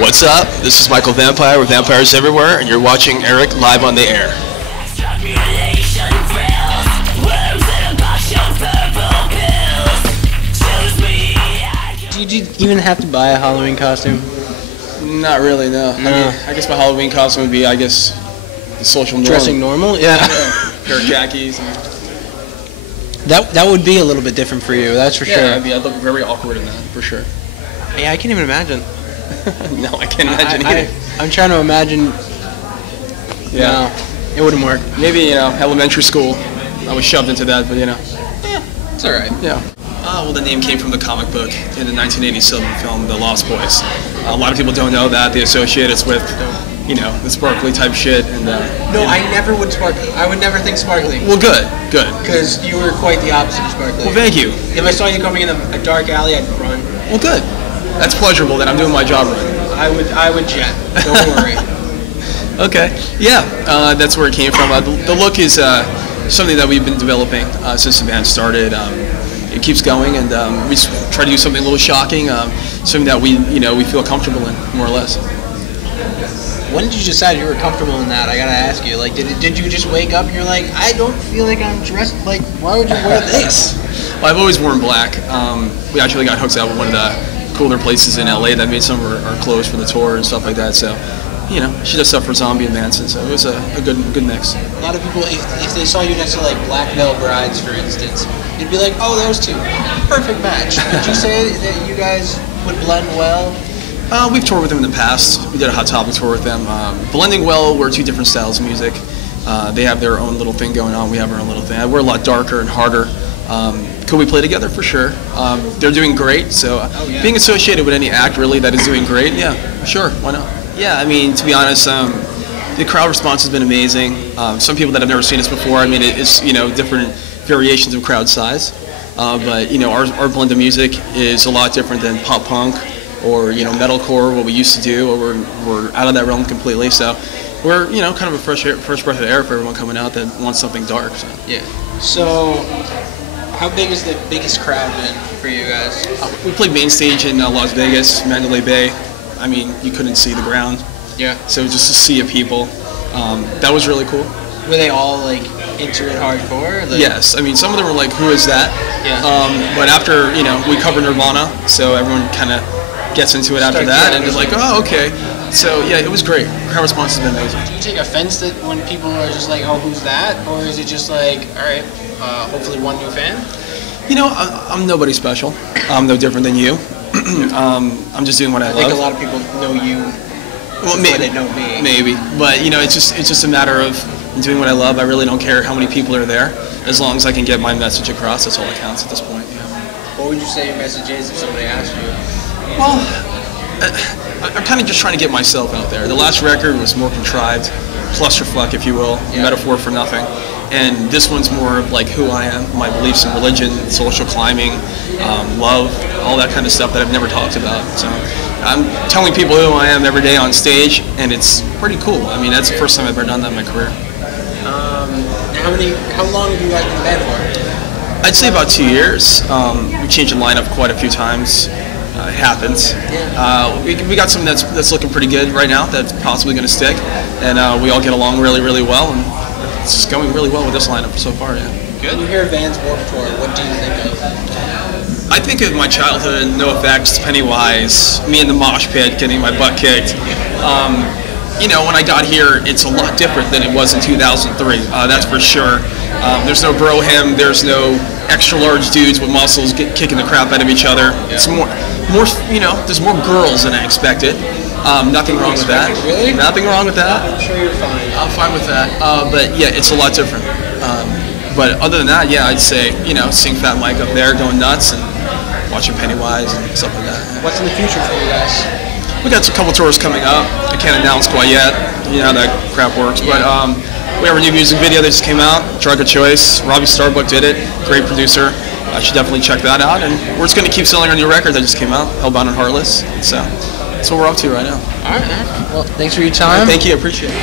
What's up? This is Michael Vampire with Vampires Everywhere, and you're watching Eric live on the air. Did you even have to buy a Halloween costume? Not really, no. No. I mean, I guess my Halloween costume would be, I guess, the social norm. Dressing normal? Yeah. Pair of khakis. That would be a little bit different for you, that's for sure. I'd look very awkward in that, for sure. Yeah, I can't even imagine. No, I can't imagine either. I'm trying to imagine. Yeah. No, it wouldn't work. Maybe, elementary school, I was shoved into that, but, It's alright. Yeah. Well, the name came from the comic book in the 1987 film, The Lost Boys. A lot of people don't know that. They associate us with, the sparkly type shit. And No, I never would sparkly. I would never think sparkly. Well, good. Because you were quite the opposite of sparkly. Well, thank you. If I saw you coming in a dark alley, I'd run. Well, good. That's pleasurable that I'm doing my job right. I would jet. Don't worry. Okay. Yeah, that's where it came from. The look is something that we've been developing since the band started. It keeps going, and we try to do something a little shocking, something that we feel comfortable in, more or less. When did you decide you were comfortable in that? I gotta ask you. Like, did you just wake up and you're like, I don't feel like I'm dressed. Like, why would you wear this? Well, I've always worn black. We actually got hooked up with one of the cooler places in LA that made some of our clothes for the tour and stuff like that. So, she does stuff for Zombie and Manson, so it was a good mix. A lot of people, if they saw you next to like Black Veil Brides, for instance, you'd be like, oh, those two, perfect match. Did you say that you guys would blend well? We've toured with them in the past. We did a Hot Topic tour with them. Blending well, we're two different styles of music. They have their own little thing going on. We have our own little thing. We're a lot darker and harder. Could we play together? For sure. They're doing great, so being associated with any act really that is doing great, yeah, sure, why not? Yeah, I mean, to be honest, the crowd response has been amazing. Some people that have never seen us before, I mean, it's different variations of crowd size, but our blend of music is a lot different than pop punk or metalcore, what we used to do. Or we're out of that realm completely. So we're kind of a fresh breath of air for everyone coming out that wants something dark. So. Yeah. So how big is the biggest crowd been for you guys? We played main stage in Las Vegas, Mandalay Bay. I mean, you couldn't see the ground. Yeah. So just a sea of people. That was really cool. Were they all like into it hardcore? Yes. I mean, some of them were like, "Who is that?" Yeah. But after we covered Nirvana, so everyone kind of gets into it after that, and it's like, "Oh, okay." So yeah, it was great. Crowd response has been amazing. Do you take offense that when people are just like, "Oh, who's that?" Or is it just like, "All right, hopefully one new fan"? I'm nobody special. I'm no different than you. I'm just doing what I love. I think a lot of people know you before they know me. Maybe, but it's just a matter of doing what I love. I really don't care how many people are there, as long as I can get my message across. That's all that counts at this point. Yeah. What would you say your message is if somebody asked you? Well, I'm kind of just trying to get myself out there. The last record was more contrived, clusterfuck, if you will, metaphor for nothing. And this one's more of like who I am, my beliefs in religion, social climbing, love, all that kind of stuff that I've never talked about. So I'm telling people who I am every day on stage, and it's pretty cool. I mean, that's the first time I've ever done that in my career. How long have you guys been in the band for? I'd say about 2 years. We changed the lineup quite a few times. It happens. We got something that's looking pretty good right now that's possibly going to stick, and we all get along really well, and it's just going really well with this lineup so far. Yeah. Good. When you hear Van's Warped Tour, what do you think of? I think of my childhood, NoFX, Pennywise, me in the mosh pit getting my butt kicked. When I got here, it's a lot different than it was in 2003. That's for sure. There's no bro him. There's no extra large dudes with muscles kicking the crap out of each other. Yeah. It's more. There's more girls than I expected. Nothing wrong with that. Really? Nothing wrong with that. I'm sure you're fine. I'm fine with that. But yeah, it's a lot different. But other than that, yeah, I'd say seeing Fat Mike up there going nuts and watching Pennywise and stuff like that. Yeah. What's in the future for you guys? We got a couple tours coming up. I can't announce quite yet. You know how that crap works. But we have a new music video that just came out. Drug of Choice. Robbie Starbuck did it. Great producer. I should definitely check that out. And we're just going to keep selling our new record that just came out, Hellbound and Heartless. So that's what we're up to right now. All right, man. Well, thanks for your time. Thank you. I appreciate it.